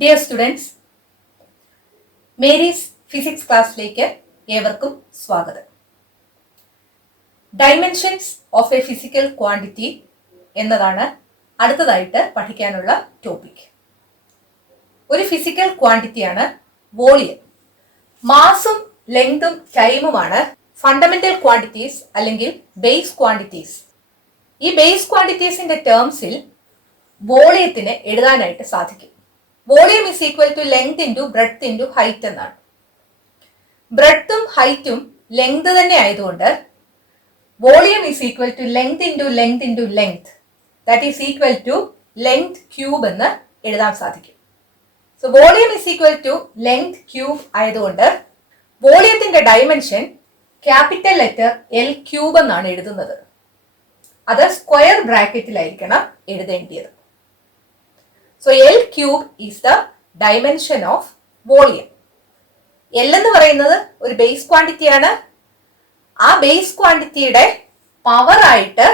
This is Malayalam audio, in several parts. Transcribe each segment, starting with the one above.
ഡിയർ സ്റ്റുഡൻസ്, മേരീസ് ഫിസിക്സ് ക്ലാസ്സിലേക്ക് ഏവർക്കും സ്വാഗതം. Dimensions of a physical quantity എന്നതാണ് അടുത്തതായിട്ട് പഠിക്കാനുള്ള ടോപ്പിക്. ഒരു ഫിസിക്കൽ ക്വാണ്ടിറ്റിയാണ് വോളിയം. മാസും ലെങ്തും ടൈമുമാണ് ഫണ്ടമെന്റൽ ക്വാണ്ടിറ്റീസ് അല്ലെങ്കിൽ ബേസ് ക്വാണ്ടിറ്റീസ്. ഈ ബേസ് ക്വാണ്ടിറ്റീസിന്റെ ടേംസിൽ വോളിയത്തിന് എഴുതാനായിട്ട് സാധിക്കും. Volume is equal to length into breadth into height എന്നാണ്. ബ്രെഡ്ത്തും ഹൈറ്റും ലെങ്ത് തന്നെ ആയതുകൊണ്ട് volume is equal to length into length into length, that is equal to length cube എന്ന് എഴുതാൻ സാധിക്കും. So volume is equal to length cube ആയതുകൊണ്ട് വോളിയത്തിന്റെ dimension capital letter L cube എന്നാണ് എഴുതുന്നത്. അത് സ്ക്വയർ ബ്രാക്കറ്റിലായിരിക്കണം എഴുതേണ്ടത്. So L cube is the dimension of volume. L എന്ന് പറയുന്നത് ഒരു ബേസ് ക്വാണ്ടിറ്റി ആണ്. ആ ബേസ് ക്വാണ്ടിറ്റിയുടെ പവർ ആയിട്ട്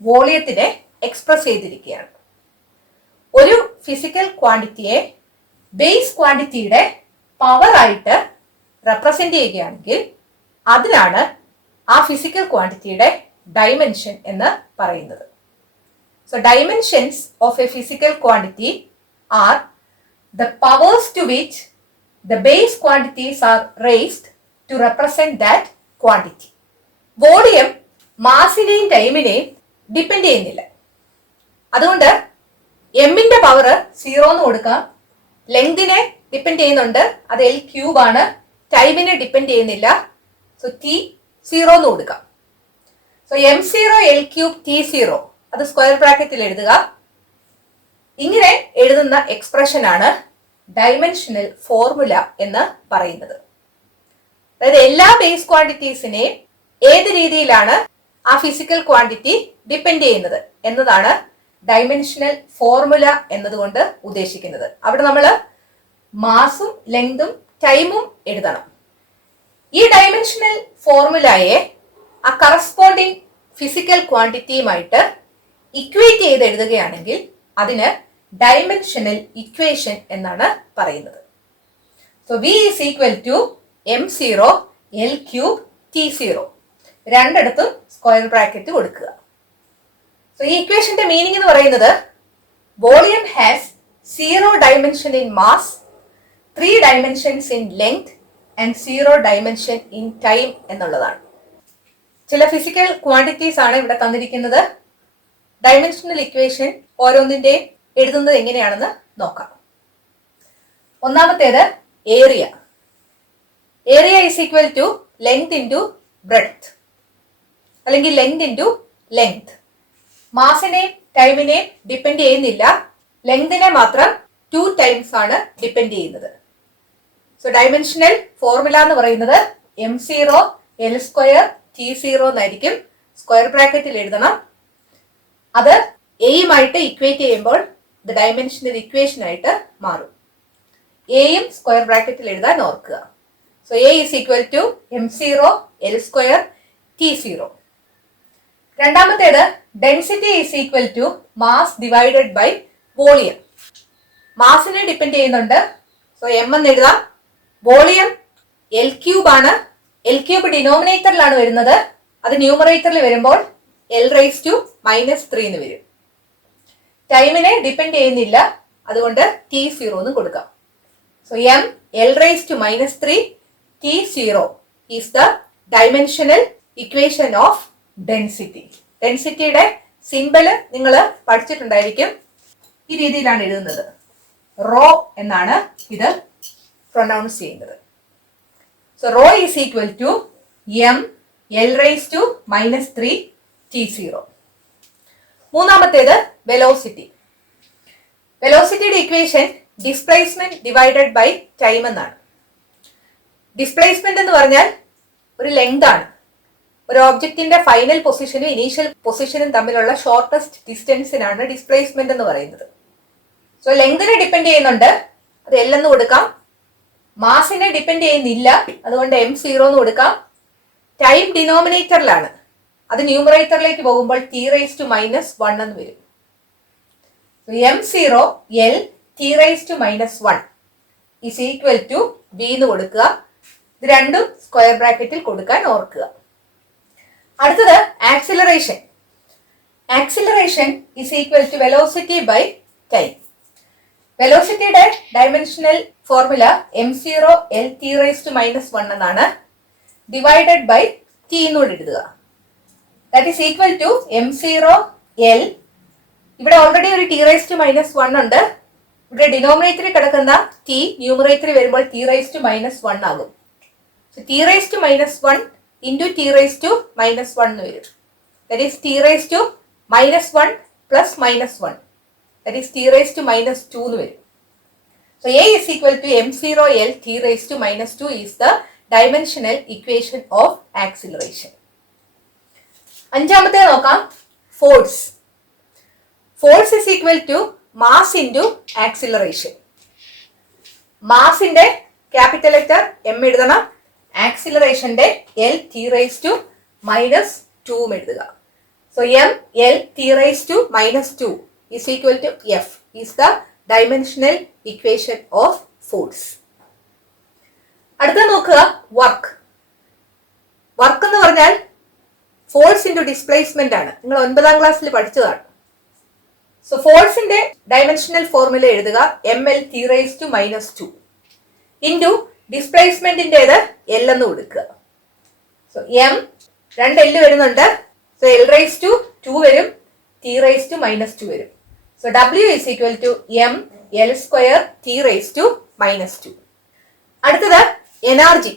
വോളിയത്തിനെ എക്സ്പ്രസ് ചെയ്തിരിക്കുകയാണ്. ഒരു ഫിസിക്കൽ ക്വാണ്ടിറ്റിയെ ബേസ് ക്വാണ്ടിറ്റിയുടെ പവർ ആയിട്ട് റെപ്രസെന്റ് ചെയ്യുകയാണെങ്കിൽ അതിനാണ് ആ ഫിസിക്കൽ ക്വാണ്ടിറ്റിയുടെ ഡൈമെൻഷൻ എന്ന് പറയുന്നത്. So dimensions of a physical quantity are the powers to which the base quantities are raised to represent that quantity. Volume മാസിനെയും ടൈമിനെയും ഡിപ്പെൻഡ് ചെയ്യുന്നില്ല. അതുകൊണ്ട് എമ്മിന്റെ പവർ 0 എന്ന് കൊടുക്കാം. ലെങ്തിനെ ഡിപ്പെൻഡ് ചെയ്യുന്നുണ്ട്, അത് എൽ ക്യൂബ് ആണ്. ടൈമിനെ ഡിപ്പെൻഡ് ചെയ്യുന്നില്ല, സോ ടി 0 എന്ന് കൊടുക്കാം. So m0 L cube t0 അത് സ്ക്വയർ ബ്രാക്കറ്റിൽ എഴുതുക. ഇങ്ങനെ എഴുതുന്ന എക്സ്പ്രഷൻ ആണ് ഡൈമെൻഷണൽ ഫോർമുല എന്ന് പറയുന്നത്. അതായത് എല്ലാ ബേസ് ക്വാണ്ടിറ്റീസിനെയും ഏത് രീതിയിലാണ് ആ ഫിസിക്കൽ ക്വാണ്ടിറ്റി ഡിപ്പെൻഡ് ചെയ്യുന്നത് എന്നതാണ് ഡൈമെൻഷണൽ ഫോർമുല എന്നതുകൊണ്ട് ഉദ്ദേശിക്കുന്നത്. അവിടെ നമ്മൾ മാസും ലെങ്തും ടൈമും എഴുതണം. ഈ ഡൈമെൻഷണൽ ഫോർമുലയെ ആ കറസ്പോണ്ടിങ് ഫിസിക്കൽ ക്വാണ്ടിറ്റിയുമായിട്ട് ഇക്വേറ്റ് ചെയ്ത് എഴുതുകയാണെങ്കിൽ അതിന് ഡൈമെൻഷണൽ ഇക്വേഷൻ എന്നാണ് പറയുന്നത്. So V is equal to m0 L cube t0, രണ്ടിടത്തും സ്ക്വയർ ബ്രാക്കറ്റ് കൊടുക്കുക. സോ ഈ ഇക്വേഷന്റെ മീനിങ് എന്ന് പറയുന്നത് volume has 0 dimension in mass, 3 dimensions in length and 0 dimension in time എന്നുള്ളതാണ്. ചില ഫിസിക്കൽ ക്വാണ്ടിറ്റീസ് ആണ് ഇവിടെ തന്നിരിക്കുന്നത്. ഡൈമെൻഷണൽ ഇക്വേഷൻ ഓരോന്നിന്റെയും എഴുതുന്നത് എങ്ങനെയാണെന്ന് നോക്കാം. ഒന്നാമത്തേത് area. Area is equal to length into breadth അല്ലെങ്കിൽ ലെങ്ത് ഇൻറ്റു ലെങ്ത്. മാസിനെയും ടൈമിനെയും ഡിപ്പെൻഡ് ചെയ്യുന്നില്ല, ലെങ്തിനെ മാത്രം 2 ടൈംസ് ആണ് ഡിപ്പെൻഡ് ചെയ്യുന്നത്. സോ ഡൈമെൻഷണൽ ഫോർമുല എന്ന് പറയുന്നത് m0 എൽ സ്ക്വയർ t0 എന്നായിരിക്കും. സ്ക്വയർ ബ്രാക്കറ്റിൽ എഴുതണം. അത് എയുമായിട്ട് ഇക്വേറ്റ് ചെയ്യുമ്പോൾ ഇത് ഡൈമെൻഷണൽ ഇക്വേഷൻ ആയിട്ട് മാറും. എയും സ്ക്വയർ ബ്രാക്കറ്റിൽ എഴുതാൻ ഓർക്കുക. So A is equal to m0 L square t0. രണ്ടാമത്തേത് density is equal to mass divided by volume. മാസിനെ ഡിപ്പെൻഡ് ചെയ്യുന്നുണ്ട്, സോ എം എന്ന് എഴുതാം. വോളിയം എൽ ക്യൂബ് ആണ്. എൽ ക്യൂബ് ഡിനോമിനേറ്ററിലാണ് വരുന്നത്, അത് ന്യൂമറേറ്ററിൽ വരുമ്പോൾ എൽ റൈസ് ടു -3 എന്ന് വരും. ടൈമിനെ ഡിപ്പെൻഡ് ചെയ്യുന്നില്ല, അതുകൊണ്ട് t0 എന്ന് കൊടുക്കാം. So M L raise to -3 t0 is the dimensional equation of density. ഡെൻസിറ്റിയുടെ സിംബല് നിങ്ങൾ പഠിച്ചിട്ടുണ്ടായിരിക്കും. ഈ രീതിയിലാണ് എഴുതുന്നത്. റോ എന്നാണ് ഇത് പ്രൊനൗൺസ് ചെയ്യുന്നത്. So rho is equal to M L raise to -3 t0. മൂന്നാമത്തേത് വെലോസിറ്റി. വെലോസിറ്റിയുടെ equation displacement divided by time എന്നാണ്. ഡിസ്പ്ലേസ്മെന്റ് എന്ന് പറഞ്ഞാൽ ഒരു ലെങ്ത് ആണ്. ഒരു ഓബ്ജക്റ്റിന്റെ ഫൈനൽ പൊസിഷനും ഇനീഷ്യൽ പൊസിഷനും തമ്മിലുള്ള ഷോർട്ടസ്റ്റ് ഡിസ്റ്റൻസിനാണ് ഡിസ്പ്ലേസ്മെന്റ് എന്ന് പറയുന്നത്. സോ ലെങ്തിനെ ഡിപ്പെൻഡ് ചെയ്യുന്നുണ്ട്, അത് എൽ എന്ന് കൊടുക്കാം. മാസിനെ ഡിപ്പെൻഡ് ചെയ്യുന്നില്ല, അതുകൊണ്ട് m0 എന്ന് കൊടുക്കാം. ടൈം ഡിനോമിനേറ്ററിലാണ്, അത് ന്യൂമറേറ്ററിലേക്ക് പോകുമ്പോൾ t റൈസ് ടു -1 എന്ന് വരും. m0 L T raise to minus 1 is equal to V എന്ന് കൊടുക്കുക. ഇത് രണ്ടും സ്ക്വയർ ബ്രാക്കറ്റിൽ കൊടുക്കാൻ ഓർക്കുക. അടുത്തത് acceleration. Acceleration is equal to velocity by time. വെലോസിറ്റിയുടെ dimensional formula m0 L t raise to minus 1 എന്നാണ്. ഡിവൈഡഡ് ബൈ ടി എന്നൂടെ എഴുതുക. That is equal to m0 L. ഇവിടെ ഓൾറെഡി ഒരു ടി റൈസ് ടു മൈനസ് 1 ഉണ്ട്. ഇവിടെ ഡിനോമിനേറ്ററിൽ കിടക്കുന്ന ടി ന്യൂമറേറ്ററിൽ വരുമ്പോൾ ടി റൈസ് ടു മൈനസ് 1 ആകും. T raise to minus 1 into T raise to minus 1 എന്ന് വരും. That is T raise to minus 1 plus minus 1. That is t raised to minus 2 എന്ന് വരും. So A is equal to m0 L t raised to minus 2 is the dimensional equation of acceleration. അഞ്ചാമത്തെ നോക്കാം, force. Force is equal to mass into acceleration. മാസിന്റെ ക്യാപിറ്റൽ ലെറ്റർ m എഴുതണം, ആക്സിലറേഷന്റെ L t raised to minus 2 എഴുതുക. So m L t raised to minus 2 is equal to F is the dimensional equation of force. അടുത്ത നോക്കുക, വർക്ക്. വർക്ക് എന്ന് പറഞ്ഞാൽ ഫോഴ്സ് ഇൻറ്റു ഡിസ്പ്ലേസ്മെന്റ് ആണ്. നിങ്ങൾ 9ാം ക്ലാസ്സിൽ പഠിച്ചതാണ്. സോ ഫോഴ്സിന്റെ ഡയമെൻഷണൽ ഫോർമുല എഴുതുക, M L T raise to minus 2 into ഡിസ്പ്ലേസ്മെന്റിൻ്റെത് എൽ എന്ന് കൊടുക്കുക. സോ എം 2 എൽ വരുന്നുണ്ട്. സോ എൽ റൈസ് ടു 2 വരും, ടി റൈസ് ടു മൈനസ് 2 വരും. So W is equal to m L square t raised to minus 2. അടുത്തത് എനർജി.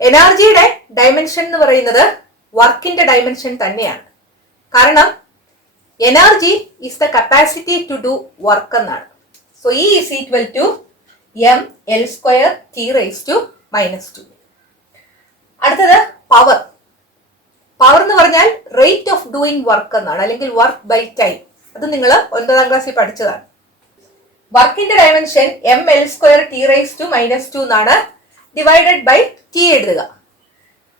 എനർജിയുടെ ഡയമെൻഷൻ എന്ന് പറയുന്നത് വർക്കിന്റെ ഡയമെൻഷൻ തന്നെയാണ്. കാരണം energy is the capacity to do work എന്നാണ്. So E is equal to m L square t raised to minus 2. അടുത്തത് പവർ. പവർ എന്ന് പറഞ്ഞാൽ റേറ്റ് ഓഫ് ഡൂയിങ് വർക്ക് എന്നാണ്, അല്ലെങ്കിൽ വർക്ക് ബൈ ടൈം. അത് നിങ്ങൾ 9ാം ക്ലാസ്സിൽ പഠിച്ചതാണ്. വർക്കിന്റെ dimension M L square T raise to minus 2 എന്നാണ്. ഡിവൈഡഡ് ബൈ ടി എഴുതുക.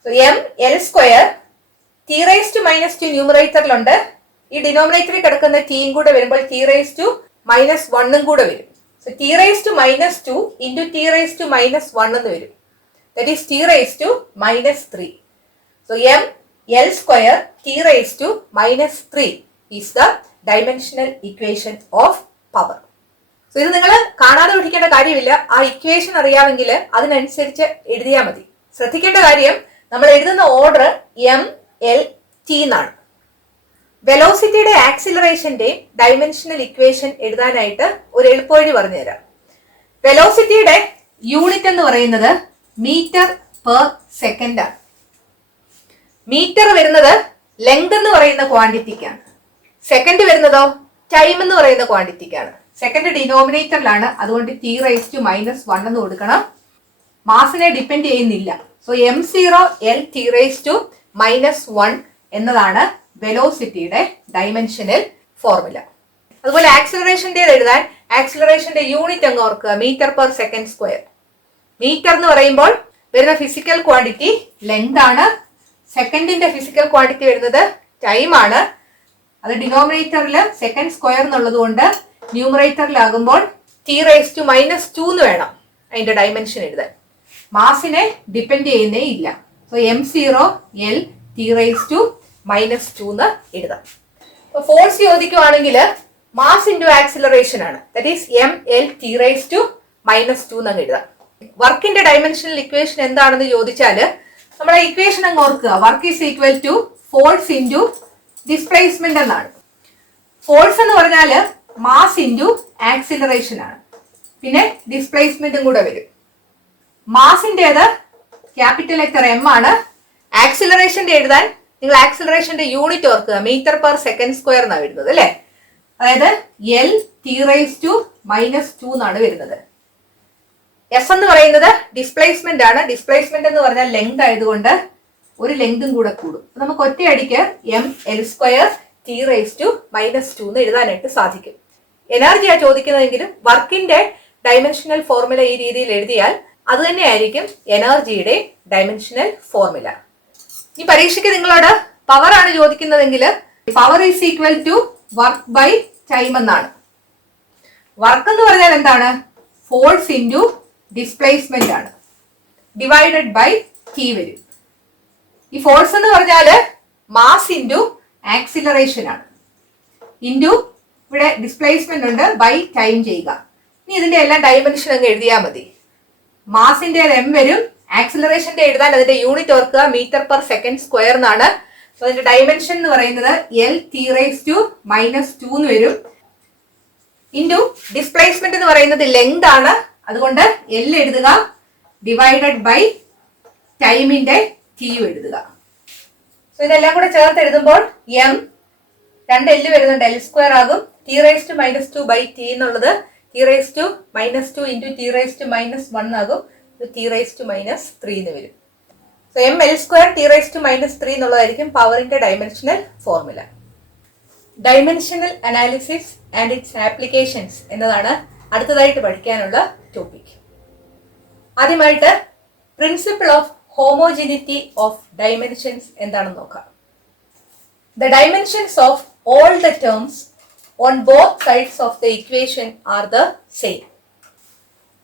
So M L square T raise to minus 2 ന്യൂമറേറ്ററിലുണ്ട്. ഈ ഡിനോമിനേറ്ററിൽ കിടക്കുന്ന ടിയും കൂടെ വരുമ്പോൾ ടി റൈസ് ടു മൈനസ് 1 കൂടെ വരും. So T raise to minus 2 into T raise to minus 1 എന്ന് വരും. That is T raise to minus 3. So M L square T raise to minus 3 is the dimensional equation of power. So ഇത് നിങ്ങൾ കാണാതെ പഠിക്കേണ്ട കാര്യമില്ല. ആ ഇക്വേഷൻ അറിയാമെങ്കിൽ അതിനനുസരിച്ച് എഴുതിയാൽ മതി. ശ്രദ്ധിക്കേണ്ട കാര്യം, നമ്മൾ എഴുതുന്ന ഓർഡർ എം എൽ ടി എന്നാണ്. വെലോസിറ്റിയുടെ ആക്സിലറേഷന്റെ ഡയമെൻഷണൽ ഇക്വേഷൻ എഴുതാനായിട്ട് ഒരു എളുപ്പവഴി പറഞ്ഞുതരാം. വെലോസിറ്റിയുടെ യൂണിറ്റ് എന്ന് പറയുന്നത് മീറ്റർ പെർ സെക്കൻഡ് ആണ്. മീറ്റർ വരുന്നത് ലെങ്ത് എന്ന് പറയുന്ന ക്വാണ്ടിറ്റിക്കാണ്. സെക്കൻഡ് വരുന്നതോ ടൈം എന്ന് പറയുന്ന ക്വാണ്ടിറ്റിക്കാണ്. സെക്കൻഡ് ഡിനോമിനേറ്ററിലാണ്, അതുകൊണ്ട് ടി റൈസ് ടു മൈനസ് 1 എന്ന് കൊടുക്കണം. മാസിനെ ഡിപ്പെൻഡ് ചെയ്യുന്നില്ല. So m0 L t raise to minus 1 എന്നതാണ് വെലോസിറ്റിയുടെ ഡയമെൻഷനൽ ഫോർമുല. അതുപോലെ ആക്സിലറേഷൻ്റെ എഴുതാൻ ആക്സിലറേഷന്റെ യൂണിറ്റ് അങ്ങ് ഓർക്കുക, metre per second square. Metre എന്ന് പറയുമ്പോൾ വരുന്ന ഫിസിക്കൽ ക്വാണ്ടിറ്റി ലെങ്ത് ആണ്. സെക്കൻഡിന്റെ ഫിസിക്കൽ ക്വാണ്ടിറ്റി വരുന്നത് ടൈം ആണ്. അത് ഡിനോമിനേറ്ററിൽ സെക്കൻഡ് സ്ക്വയർ എന്നുള്ളത് കൊണ്ട് ന്യൂമറേറ്ററിലാകുമ്പോൾ ടി റൈസ് ടു മൈനസ് 2 എന്ന് വേണം അതിന്റെ ഡയമെൻഷൻ എഴുതാൻ. മാസിനെ ഡിപ്പെൻഡ് ചെയ്യുന്നേ ഇല്ല. So m0 L t raise to minus 2 എന്ന് എഴുതാം. ഫോഴ്സ് ചോദിക്കുവാണെങ്കിൽ മാസ് ഇൻറ്റു ആക്സിലറേഷൻ ആണ്. That is M L T raise to minus 2 എന്ന് എഴുതാം. വർക്കിന്റെ ഡയമെൻഷണൽ ഇക്വേഷൻ എന്താണെന്ന് ചോദിച്ചാൽ നമ്മുടെ ഇക്വേഷൻ അങ്ങ് ഓർക്കുക. Work is equal to force into displacement എന്നാണ്. ഫോഴ്സ് എന്ന് പറഞ്ഞാൽ മാസ് ഇൻറ്റു ആക്സിലറേഷൻ ആണ്. പിന്നെ ഡിസ്പ്ലേസ്മെന്റും കൂടെ വരും. മാസിൻ്റെത് ക്യാപിറ്റൽ ലെറ്റർ എം ആണ്. ആക്സിലറേഷന്റെ എഴുതാൻ നിങ്ങൾ ആക്സിലറേഷന്റെ യൂണിറ്റ് ഓർക്കുക, മീറ്റർ പെർ സെക്കൻഡ് സ്ക്വയർ എന്നാണ് വരുന്നത് അല്ലേ. അതായത് L T raise to minus 2 എന്നാണ് വരുന്നത്. എസ് എന്ന് പറയുന്നത് ഡിസ്പ്ലേസ്മെന്റ് ആണ്. ഡിസ്പ്ലേസ്മെന്റ് എന്ന് പറഞ്ഞാൽ ലെങ്ത് ആയതുകൊണ്ട് ഒരു ലെങ്തും കൂടെ കൂടും. നമുക്ക് ഒറ്റയടിക്ക് M L square T raise to minus 2 എന്ന് എഴുതാനായിട്ട് സാധിക്കും. എനർജിയാ ചോദിക്കുന്നതെങ്കിലും വർക്കിന്റെ ഡയമെൻഷണൽ ഫോർമുല ഈ രീതിയിൽ എഴുതിയാൽ അത് തന്നെയായിരിക്കും എനർജിയുടെ ഡയമെൻഷണൽ ഫോർമുല. ഈ പരീക്ഷയ്ക്ക് നിങ്ങളോട് പവർ ആണ് ചോദിക്കുന്നതെങ്കിൽ power is equal to work by time എന്നാണ്. വർക്ക് എന്ന് പറഞ്ഞാൽ എന്താണ്? ഫോഴ്സ് ഇൻറ്റു ഡിസ്പ്ലേസ്മെന്റ് ആണ്. ഡിവൈഡഡ് ബൈ ടി വരും. ഈ ഫോഴ്സ് എന്ന് പറഞ്ഞാല് മാസ് ഇൻറ്റു ആക്സിലറേഷൻ ആണ്. ഇൻറ്റു ഇവിടെ ഡിസ്പ്ലേസ്മെന്റ് ഉണ്ട്, ബൈ ടൈം ചെയ്യുക. ഇനി ഇതിന്റെ എല്ലാം ഡയമെൻഷൻ അങ്ങ് എഴുതിയാൽ മതി. മാസിന്റെ എം വരും, ആക്സിലറേഷന്റെ എഴുതാൻ അതിന്റെ യൂണിറ്റ് ഓർക്കുക, മീറ്റർ പെർ സെക്കൻഡ് സ്ക്വയർ എന്നാണ്. സോ അതിന്റെ ഡയമെൻഷൻ എന്ന് പറയുന്നത് എൽ ടി റൈസ് ടു -2 എന്ന് വരും. ഇൻറ്റു ഡിസ്പ്ലേസ്മെന്റ് എന്ന് പറയുന്നത് ലെങ്ത് ആണ്, അതുകൊണ്ട് എൽ എഴുതുക, ഡിവൈഡഡ് ബൈ ടൈമിന്റെ ടി എഴുതുക. സോ ഇതെല്ലാം കൂടെ ചേർത്ത് എഴുതുമ്പോൾ എം 2 എല്ല് വരുന്നുണ്ട്, എൽ സ്ക്വയർ ആകും. T raise to -2 by T എന്നുള്ളത് T raise to -2 into T raise to -1 ആകും. ടി റൈസ് ടു -3 എന്ന് വരും. So M L square T raise to -3 എന്നുള്ളതായിരിക്കും പവറിന്റെ dimensional formula. Dimensional analysis and its applications എന്നതാണ് അടുത്തതായിട്ട് പഠിക്കാനുള്ള ടോപ്പിക്. ആദ്യമായിട്ട് principle of homogeneity of dimensions എന്താണെന്ന് നോക്കാം. The dimensions of all the terms on both sides of the equation are the same.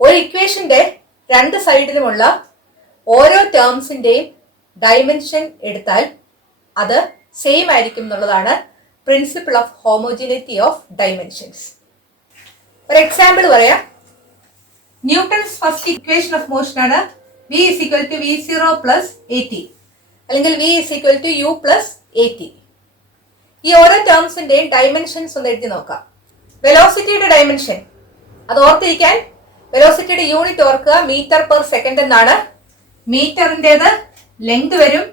ഒരു ഇക്വേഷന്റെ രണ്ട് സൈഡിലുമുള്ള ഓരോ ടേംസിന്റെയും ഡയമെൻഷൻ എടുത്താൽ അത് സെയിം ആയിരിക്കും എന്നുള്ളതാണ് principle of homogeneity of dimensions. ഒരു എക്സാമ്പിൾ പറയാം. Newton's first equation of motion ആണ് v is equal to v0 plus at, അല്ലെങ്കിൽ v is equal to u plus at. ഈ ഓരോ ടേംസിന്റെയും ഡയമെൻഷൻസ് ഒന്ന് എഴുതി നോക്കാം. വെലോസിറ്റിയുടെ ഡയമെൻഷൻ അത് ഓർത്തിരിക്കാൻ വെലോസിറ്റിയുടെ യൂണിറ്റ് ഓർക്കുക, മീറ്റർ പെർ സെക്കൻഡ് എന്നാണ്. മീറ്ററിൻ്റെത് ലെങ്ത് വരും,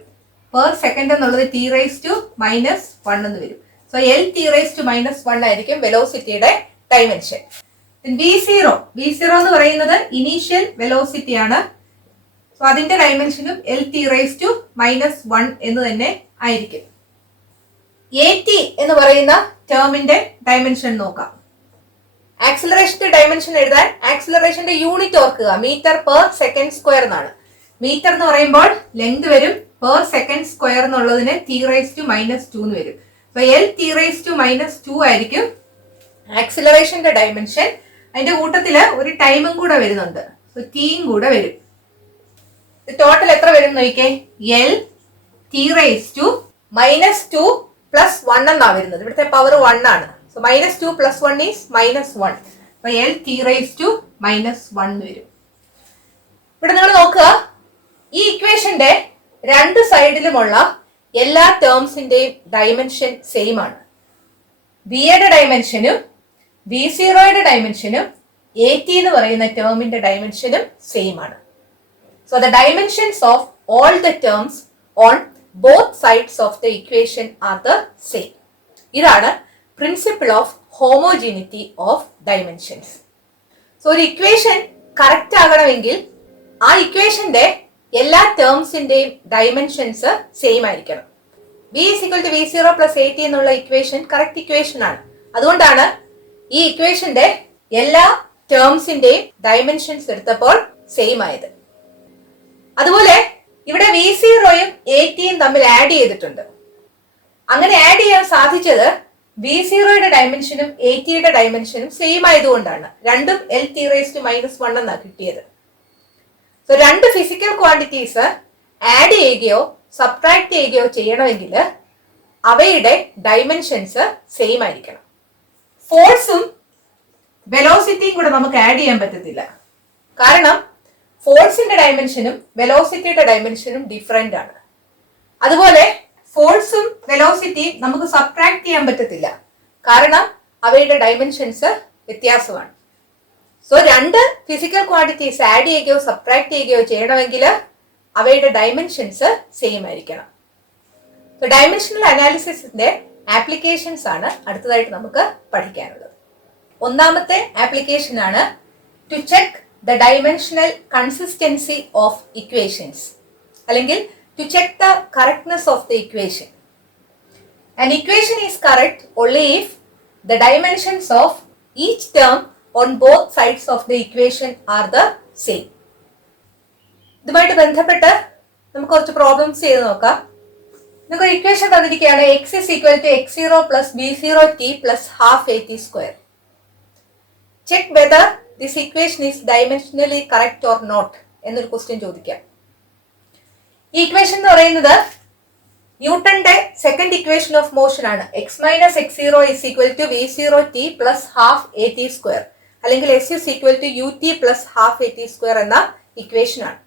പെർ സെക്കൻഡ് എന്നുള്ളത് ടി റൈസ് ടു -1 എന്ന് വരും. So L T raise to -1 ആയിരിക്കും വെലോസിറ്റിയുടെ ഡയമെൻഷൻ. v0 എന്ന് പറയുന്നത് ഇനീഷ്യൽ വെലോസിറ്റി ആണ്. സോ അതിന്റെ ഡയമെൻഷനും എൽ ടി റൈസ് ടു -1 എന്ന് തന്നെ ആയിരിക്കും. at എന്ന് പറയുന്ന ടേമിന്റെ ഡയമെൻഷൻ നോക്കാം. ആക്സിലറേഷന്റെ ഡയമെൻഷൻ എഴുതാൻ ആക്സിലറേഷന്റെ യൂണിറ്റ് ഓർക്കുക, മീറ്റർ പെർ സെക്കൻഡ് സ്ക്വയർ എന്നാണ്. മീറ്റർ എന്ന് പറയുമ്പോൾ ലെങ്ത് വരും, പെർ സെക്കൻഡ് സ്ക്വയർ എന്നുള്ളതിന് ടി റൈസ് ടു -2 എന്ന് വരും. So L T raise to -2 ആയിരിക്കും ആക്സിലറേഷന്റെ ഡയമെൻഷൻ. അതിന്റെ കൂട്ടത്തില് ഒരു ടൈമും കൂടെ വരുന്നുണ്ട്, സോ ടിയും കൂടെ വരും. ടോട്ടൽ എത്ര വരും നോക്കിക്കേ, L T raise to -2 plus 1 എന്നാ വരുന്നത്. ഇവിടുത്തെ പവർ 1 ആണ്. So -2 + 1 is -1. അപ്പൊ എൽ ടി റൈസ് ടു -1 വരും. ഇവിടെ നിങ്ങൾ നോക്കുക, ഈ ഇക്വേഷന്റെ രണ്ട് സൈഡിലുമുള്ള എല്ലാ ടേംസിന്റെയും ഡയമെൻഷൻ സെയിം ആണ്. വിയുടെ ഡയമെൻഷനും v0യുടെ ഡയമെൻഷനും at എന്ന് പറയുന്ന ടേമിന്റെ ഡയമെൻഷനും സെയിം ആണ്. So the dimensions of all the terms on both sides of the equation are the same. ഇതാണ് principle of homogeneity of dimensions. So ഒരു ഇക്വേഷൻ കറക്റ്റ് ആകണമെങ്കിൽ ആ ഇക്വേഷന്റെ എല്ലാ ടേംസിന്റെയും ഡയമെൻഷൻസ് സെയിം ആയിരിക്കണം. v is equal to v0 plus at എന്നുള്ള ഇക്വേഷൻ കറക്റ്റ് ഇക്വേഷൻ ആണ്. അതുകൊണ്ടാണ് ഈ ഇക്വേഷന്റെ എല്ലാ ടേംസിന്റെയും ഡയമെൻഷൻസ് എടുത്തപ്പോൾ സെയിം ആയത്. അതുപോലെ ഇവിടെ v0യും at തമ്മിൽ ആഡ് ചെയ്തിട്ടുണ്ട്. അങ്ങനെ ആഡ് ചെയ്യാൻ സാധിച്ചത് v0യുടെ ഡയമെൻഷനും at ഡയമെൻഷനും സെയിം ആയതുകൊണ്ടാണ്. രണ്ടും എൽ ടി റൈസ് ടു -1 എന്നാണ് കിട്ടിയത്. സോ രണ്ട് ഫിസിക്കൽ ക്വാണ്ടിറ്റീസ് ആഡ് ചെയ്യുകയോ സബ്ട്രാക്ട് ചെയ്യുകയോ ചെയ്യണമെങ്കിൽ അവയുടെ ഡയമെൻഷൻസ് സെയിം ആയിരിക്കണം. ഫോഴ്സും വെലോസിറ്റിയും കൂടെ നമുക്ക് ആഡ് ചെയ്യാൻ പറ്റത്തില്ല. കാരണം ഫോഴ്സിന്റെ ഡയമെൻഷനും വെലോസിറ്റിയുടെ ഡയമെൻഷനും ഡിഫറെന്റ് ആണ്. അതുപോലെ ഫോഴ്സും വെലോസിറ്റിയും നമുക്ക് സബ്ട്രാക്ട് ചെയ്യാൻ പറ്റത്തില്ല. കാരണം അവയുടെ ഡയമെൻഷൻസ് വ്യത്യാസമാണ്. സോ രണ്ട് ഫിസിക്കൽ ക്വാണ്ടിറ്റീസ് ആഡ് ചെയ്യുകയോ സബ്ട്രാക്ട് ചെയ്യുകയോ ചെയ്യണമെങ്കിൽ അവയുടെ ഡയമെൻഷൻസ് സെയിം ആയിരിക്കണം. സോ ഡയമെൻഷണൽ അനാലിസിസിന്റെ ആപ്ലിക്കേഷൻസ് ആണ് അടുത്തതായിട്ട് നമുക്ക് പഠിക്കാനുള്ളത്. ഒന്നാമത്തെ ആപ്ലിക്കേഷൻ ആണ് to check the dimensional consistency of equations, അല്ലെങ്കിൽ to check the correctness of the equation. An equation is correct only if the dimensions of each term on both sides of the equation are the same. ഇതുമായിട്ട് ബന്ധപ്പെട്ട് നമുക്ക് കുറച്ച് പ്രോബ്ലംസ് ചെയ്ത് നോക്കാം. നമുക്ക് ഇക്വേഷൻ തന്നിരിക്കുകയാണ് x is equal to x0 plus b0t plus half at square. Check whether this equation is dimensionally correct or not എന്നൊരു ക്വസ്റ്റ്യൻ ചോദിക്കാം. ഈ ഇക്വേഷൻ എന്ന് പറയുന്നത് ന്യൂട്ടന്റെ സെക്കൻഡ് ഇക്വേഷൻ ഓഫ് മോഷൻ ആണ്. X minus X zero is equal to V zero T plus half A T square, അല്ലെങ്കിൽ S is equal to U T plus half A T square എന്ന ഇക്വേഷൻ ആണ്.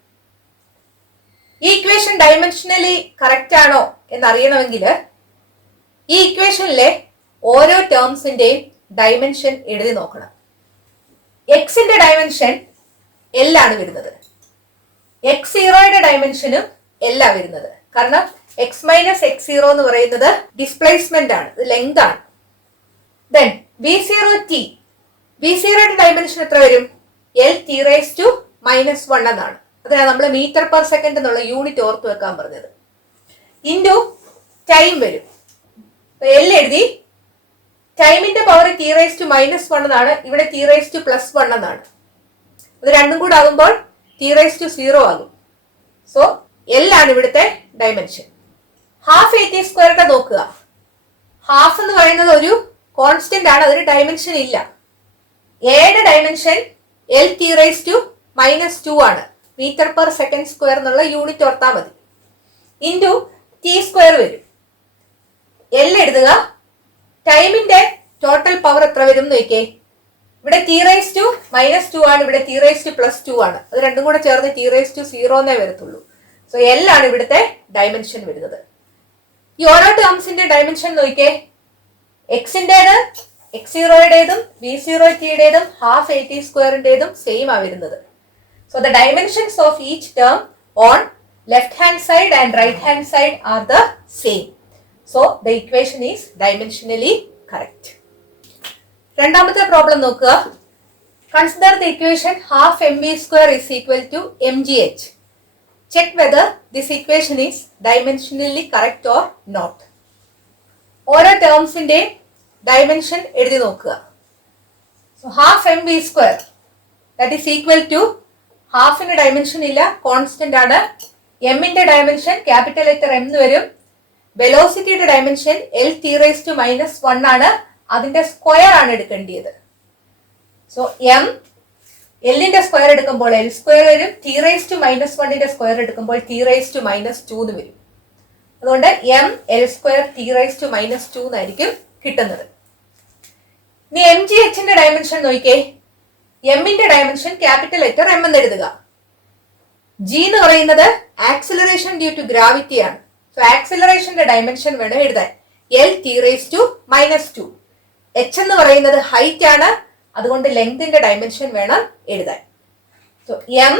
ഈ ഇക്വേഷൻ ഡയമെൻഷനലി കറക്റ്റ് ആണോ എന്നറിയണമെങ്കിൽ ഈ ഇക്വേഷനിലെ ഓരോ ടേംസിന്റെയും ഡയമെൻഷൻ എഴുതി നോക്കണം. എക്സിന്റെ ഡയമെൻഷൻ എൽ ആണ് വരുന്നത്. എക്സ് സീറോയുടെ ഡയമെൻഷനും എൽ ആ വരുന്നത്. കാരണം എക്സ് മൈനസ് എക്സ് സീറോ എന്ന് പറയുന്നത് ഡിസ്പ്ലേസ്മെന്റ് ആണ്, ലെങ്ത് ആണ്. Then V zero T, V സീറോയുടെ ഡയമെൻഷൻ എത്ര വരും? L T raise to minus 1 എന്നാണ്. അതിനാണ് നമ്മൾ മീറ്റർ പെർ സെക്കൻഡ് എന്നുള്ള യൂണിറ്റ് ഓർത്ത് വെക്കാൻ പറഞ്ഞത്. ഇൻറ്റു ടൈം വരും. എൽ എഴുതി, ടൈമിന്റെ power T raise to minus 1 എന്നാണ്, ഇവിടെ ടി റൈസ് ടു പ്ലസ് 1 എന്നാണ്. അത് രണ്ടും കൂടെ ആകുമ്പോൾ ടി റൈസ് ടു 0 ആകും. സോ എൽ ആണ് ഇവിടുത്തെ ഡയമെൻഷൻ. ഹാഫ് എ ടി സ്ക്വയറിന്റെ നോക്കുക. ഹാഫ് എന്ന് പറയുന്നത് ഒരു കോൺസ്റ്റന്റ് ആണ്, അതിന് ഡയമെൻഷൻ ഇല്ല. എയുടെ dimension L T raise to minus 2 ആണ്. മീറ്റർ പെർ സെക്കൻഡ് സ്ക്വയർ എന്നുള്ള യൂണിറ്റ് ഓർത്താൽ മതി. ഇൻറ്റു ടി സ്ക്വയർ വരും. എൽ എഴുതുക. ടൈമിന്റെ ടോട്ടൽ പവർ എത്ര വരും എന്ന് നോക്കിയേ. ഇവിടെ ടി റൈസ് ടു മൈനസ് 2 ആണ്, ഇവിടെ ടി റൈസ് ടു പ്ലസ് 2 ആണ്. അത് രണ്ടും കൂടെ ചേർന്ന് ടി റൈസ് ടു 0 എന്നേ വരത്തുള്ളൂ. സോ എൽ ആണ് ഇവിടുത്തെ ഡയമെൻഷൻ വരുന്നത്. ഈ ഓരോ ടേംസിന്റെ ഡയമെൻഷൻ നോക്കിയേ. എക്സിന്റേത് എക്സ് സീറോയുടേതും വി സീറോ ടിയുടേതും ഹാഫ് എ ടി സ്ക്വയറിന്റേതും സെയിം ആ വരുന്നത്. So the dimensions of each term on left hand side and right hand side are the same. So the equation is dimensionally correct. രണ്ടാമത്തെ പ്രോബ്ലം നോക്കുക. Consider the equation half M V square is equal to M G H. Check whether this equation is dimensionally correct or not. ഓരോ ടേംസിന്റെ ഡയമെൻഷൻ എഴുതി നോക്കുക. So half M V square that is equal to, ഹാഫിന് ഡയമെൻഷൻ ഇല്ല, കോൺസ്റ്റന്റ് ആണ്. എമ്മിന്റെ ഡയമെൻഷൻ ക്യാപിറ്റൽ ലെറ്റർ എം എന്ന് വരും. വെലോസിറ്റിയുടെ dimension L T raise to minus 1 ആണ്. അതിന്റെ സ്ക്വയർ ആണ് എടുക്കേണ്ടത്. സോ എം എല്ലിന്റെ സ്ക്വയർ എടുക്കുമ്പോൾ എൽ സ്ക്വയർ വരും. ടി റൈസ് ടു മൈനസ് 1ന്റെ സ്ക്വയർ എടുക്കുമ്പോൾ ടി റൈസ് ടു മൈനസ് 2 എന്ന് വരും. അതുകൊണ്ട് M L square T raise to minus 2 എന്നായിരിക്കും കിട്ടുന്നത്. ഇനി എം ജി എച്ചിന്റെ ഡയമെൻഷൻ നോക്കിയേ. എമ്മിന്റെ ഡയമെൻഷൻ ക്യാപിറ്റൽ ലെറ്റർ എം എന്ന് എഴുതുക. ജി എന്ന് പറയുന്നത് ആക്സിലറേഷൻ ഡ്യൂ ടു ഗ്രാവിറ്റി ആണ്. സോ ആക്സിലറേഷന്റെ ഡയമെൻഷൻ വേണം എഴുതാൻ. L T raise to minus 2. H എന്ന് പറയുന്നത് ഹൈറ്റ് ആണ്, അതുകൊണ്ട് ലെങ്തിന്റെ ഡയമെൻഷൻ വേണം എഴുതാൻ. സോ എം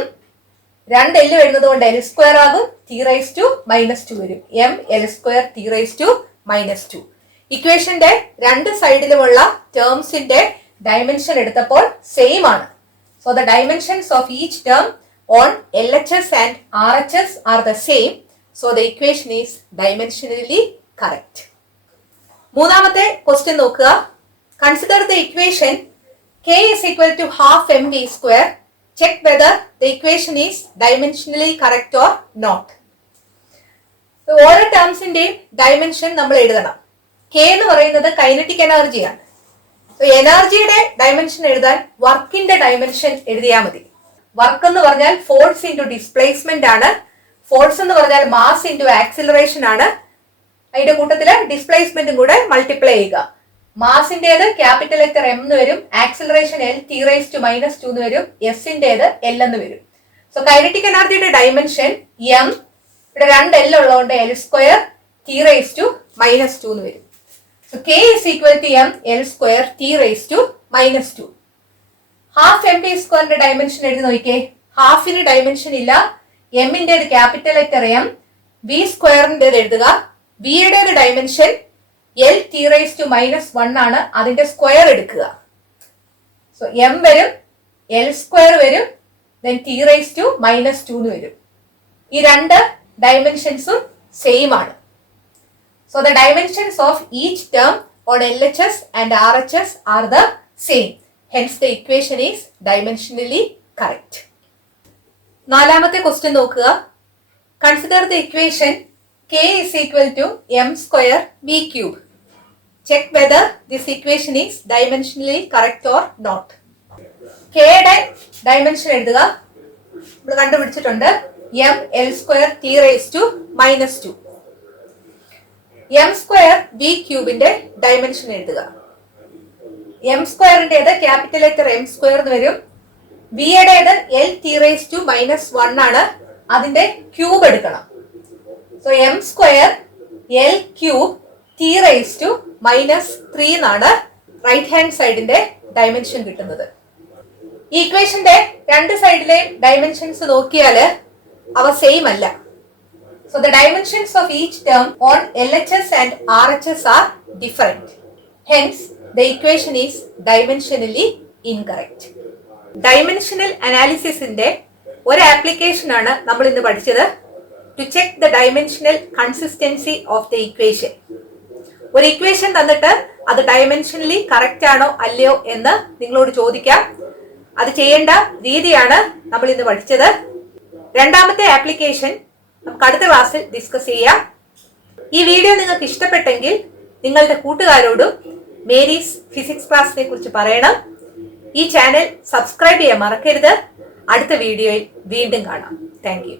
രണ്ട് എല്ല് വരുന്നത് കൊണ്ട് എൽ സ്ക്വയർ ആകും, ടി റൈസ് ടു മൈനസ് 2 വരും. M L square T raise to minus 2. ഇക്വേഷന്റെ രണ്ട് സൈഡിലുമുള്ള ടേംസിന്റെ ഡയമെൻഷൻ എടുത്തപ്പോൾ സെയിം ആണ്. So the dimensions of each term on L H S and R H S are the same. So the equation is dimensionally correct. മൂന്നാമത്തെ ക്വസ്റ്റ്യൻ നോക്കുക. Consider the equation k is equal to half mv square. Check whether the equation is dimensionally correct or not. ഓരോ ടേംസിന്റെയും ഡയമെൻഷൻ നമ്മൾ എഴുതണം. k എന്ന് പറയുന്നത് കൈനറ്റിക് എനർജിയാണ്. എനർജിയുടെ ഡയമെൻഷൻ എഴുതാൻ വർക്കിന്റെ ഡയമെൻഷൻ എഴുതിയാൽ മതി. വർക്ക് എന്ന് പറഞ്ഞാൽ ഫോഴ്സ് ഇൻറ്റു ഡിസ്പ്ലേസ്മെന്റ് ആണ്. ഫോഴ്സ് എന്ന് പറഞ്ഞാൽ മാസ് ഇൻറ്റു ആക്സിലറേഷൻ ആണ്. അതിന്റെ കൂട്ടത്തില് ഡിസ്പ്ലേസ്മെന്റും കൂടെ മൾട്ടിപ്ലൈ ചെയ്യുക. മാസിന്റേത് ക്യാപിറ്റൽ ലെറ്റർ എം എന്ന് വരും. Acceleration L T raise to minus 2 എന്ന് വരും. എസിന്റേത് എൽ എന്ന് വരും. സോ കൈനറ്റിക് എനർജിയുടെ ഡയമെൻഷൻ എം, ഇവിടെ രണ്ട് എൽ ഉള്ളതുകൊണ്ട് L square T raise to minus 2 എന്ന് വരും. So K is equal to M L square T raise to minus 2. Half M V സ്ക്വയറിന്റെ ഡയമെൻഷൻ എഴുതി നോക്കിയേ. ഹാഫിന് ഡയമെൻഷൻ ഇല്ല. എമ്മിന്റേത് ക്യാപിറ്റൽ ലെറ്റർ എം, വി സ്ക്വയറിന്റേത് എഴുതുക. വിയുടേത് dimension L T raise to minus 1 ആണ്. അതിന്റെ സ്ക്വയർ എടുക്കുക. സോ എം വരും, എൽ സ്ക്വയർ വരും, then T raise to minus 2 എന്ന് വരും. ഈ രണ്ട് ഡയമെൻഷൻസും സെയിം ആണ്. So the dimensions of each term on L H S and R H S are the same. Hence the equation is dimensionally correct. നാലാമത്തെ ക്വസ്റ്റ്യൻ നോക്കുക. Consider the equation k is equal to m square v cube. Check whether this equation is dimensionally correct or not. കെയുടെ ഡയമെൻഷൻ എഴുതുക. നമ്മൾ കണ്ടുപിടിച്ചിട്ടുണ്ട് ml² t⁻²-2. m² v³ dimension എഴുതുക. m²ന്റേത് ക്യാപിറ്റൽ ലെറ്റർ m² എന്ന് വരും. v-യുടേത് l⁻⁻1 ആണ്. അതിന്റെ ക്യൂബ് എടുക്കണം. സോ m² l³ t⁻³ എന്നാണ് റൈറ്റ് ഹാൻഡ് സൈഡിന്റെ ഡയമെൻഷൻ കിട്ടുന്നത്. ഈ ഇക്വേഷന്റെ രണ്ട് സൈഡിലെ ഡയമെൻഷൻസ് നോക്കിയാൽ അവ സെയിം അല്ല. So the dimensions of each term on LHS and RHS are different. Hence the equation is dimensionally incorrect. Dimensional അനാലിസിസിന്റെ ഒരു ആപ്ലിക്കേഷൻ ആണ് നമ്മൾ ഇന്ന് പഠിച്ചത്. To check the dimensional consistency of the equation. ഒരു ഇക്വേഷൻ തന്നിട്ട് അത് ഡയമെൻഷനലി കറക്റ്റ് ആണോ അല്ലയോ എന്ന് നിങ്ങളോട് ചോദിക്കാം. അത് ചെയ്യേണ്ട രീതിയാണ് നമ്മൾ ഇന്ന് പഠിച്ചത്. രണ്ടാമത്തെ ആപ്ലിക്കേഷൻ നമുക്ക് അടുത്ത ക്ലാസ്സിൽ ഡിസ്കസ് ചെയ്യാം. ഈ വീഡിയോ നിങ്ങൾക്ക് ഇഷ്ടപ്പെട്ടെങ്കിൽ നിങ്ങളുടെ കൂട്ടുകാരോടും മേരീസ് ഫിസിക്സ് ക്ലാസ്സിനെ കുറിച്ച് പറയണം. ഈ ചാനൽ സബ്സ്ക്രൈബ് ചെയ്യാൻ മറക്കരുത്. അടുത്ത വീഡിയോയിൽ വീണ്ടും കാണാം. Thank you.